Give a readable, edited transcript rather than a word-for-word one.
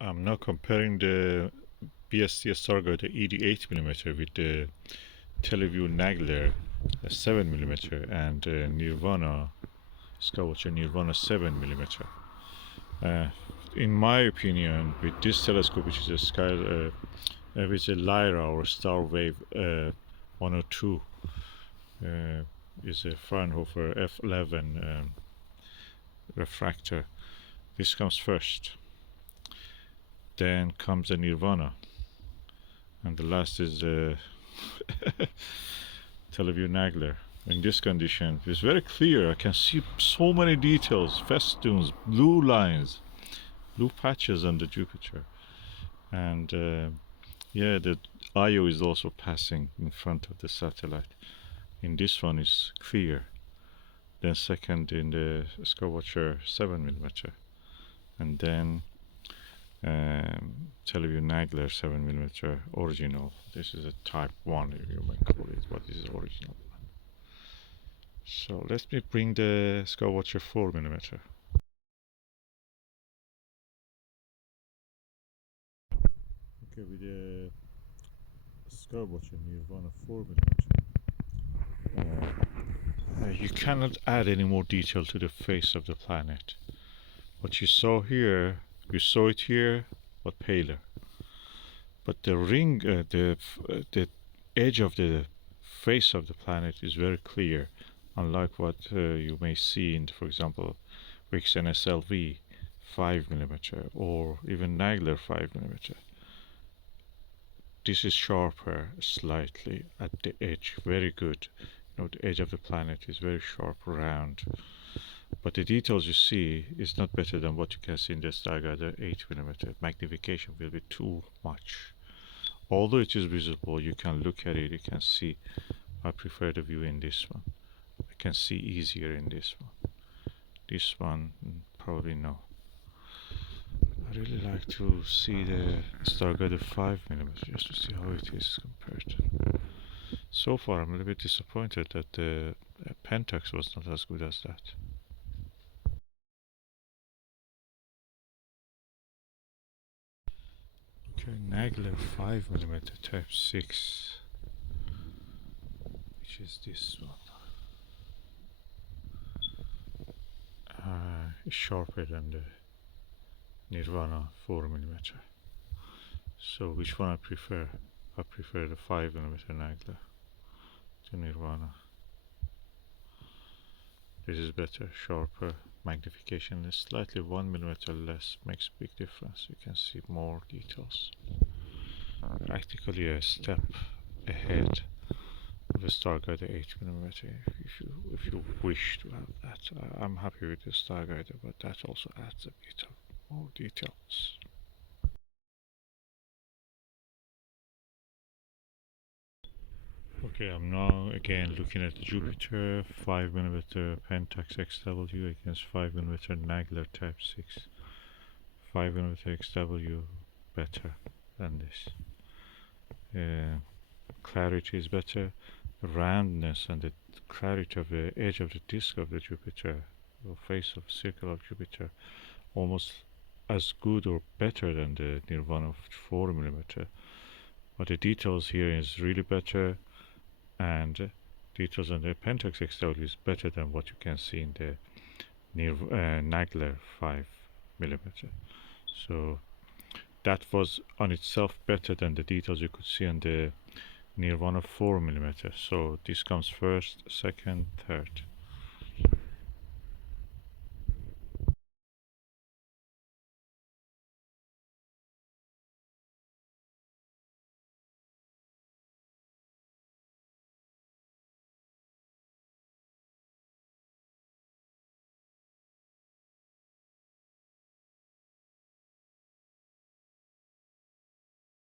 I'm now comparing the BST Stargate 88mm with the Teleview Nagler 7mm and Nirvana Skywatcher Nirvana 7mm. Uh, in my opinion, with this telescope, which is a which is a Lyra or Star Wave 102, uh, is a Fraunhofer F11 refractor. This comes first. Then comes the Nirvana, and the last is the Teleview Nagler. In this condition, it's very clear. I can see so many details, festoons, blue lines, blue patches on the Jupiter, and yeah, the Io is also passing in front of the satellite. In this one is clear. Then second in the Skywatcher 7mm, and then Teleview Nagler 7mm original. This is a Type 1, if you may call it, but this is original. So let me bring the Skywatcher 4mm. Okay, with the Skywatcher Nirvana 4mm, you cannot add any more detail to the face of the planet. What you saw here, you saw it here, but paler. But the ring, the edge of the face of the planet is very clear, unlike what you may see in, for example, Wixen SLV 5mm or even Nagler 5mm. This is sharper slightly at the edge, very good. You know, the edge of the planet is very sharp, round. But the details you see is not better than what you can see in the Stargazer 8mm. Magnification will be too much. Although it is visible, you can look at it, you can see. I prefer the view in this one. I can see easier in this one. This one, probably no. I really like to see the Stargazer 5mm just to see how it is compared. So far, I'm a little bit disappointed that the Pentax was not as good as that. Okay, Nagler 5mm Type 6, which is this one. Sharper than the Nirvana 4mm. So which one I prefer? I prefer the 5mm Nagler to Nirvana. This is better, sharper, magnification is slightly 1mm less, makes a big difference. You can see more details. Practically a step ahead of the Stargazer 8mm if you wish to have that. I'm happy with the Stargazer, but that also adds a bit of more details. Okay, I'm now again looking at the Jupiter 5mm Pentax XW against 5mm Nagler Type 6. 5mm XW better than this. Clarity is better. The roundness and the clarity of the edge of the disk of the Jupiter, the face of the circle of Jupiter, almost as good or better than the Nirvana 4mm. But the details here is really better, and details on the Pentax XW is better than what you can see in the Nagler 5mm. So that was on itself better than the details you could see on the Nirvana 4mm. So this comes first, second, third.